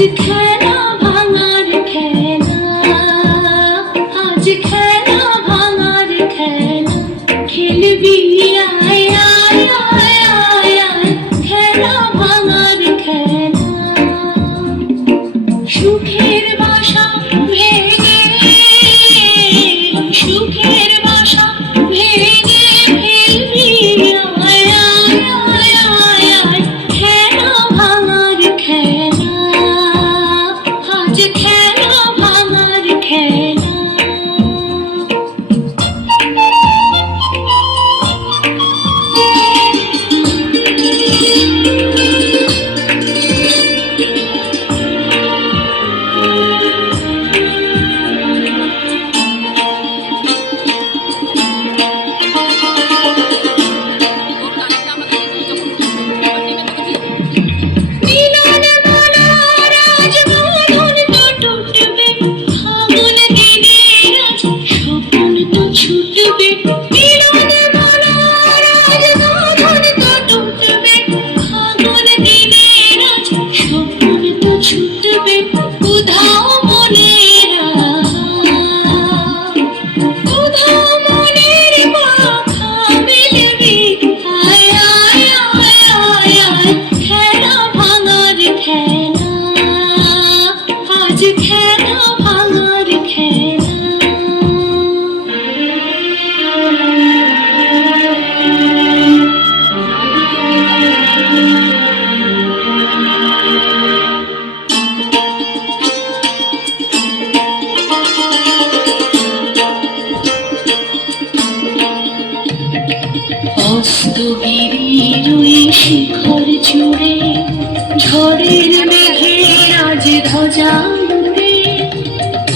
খেলা ভাঙার খেলা, আজ খেলা ভাঙার খেলা, খেলবি আয় আয় আয় আয় আয়, খেলা ভাঙার খেলা। সুখের বাসা ভেঙে, সুখের বাসা ভেঙে ফেলবি আয় আয় আয় আয় আয়, খেলা ভাঙার খেলা, আজ খেলা ভাঙার খেলা। অস্তগিরির ওই শিখর জুড়ে ঝড়ের মেঘে আজ ধ্বজা উড়ে,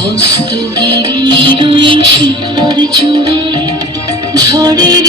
অস্তগিরির ওই শিখর জুড়ে ঝড়ের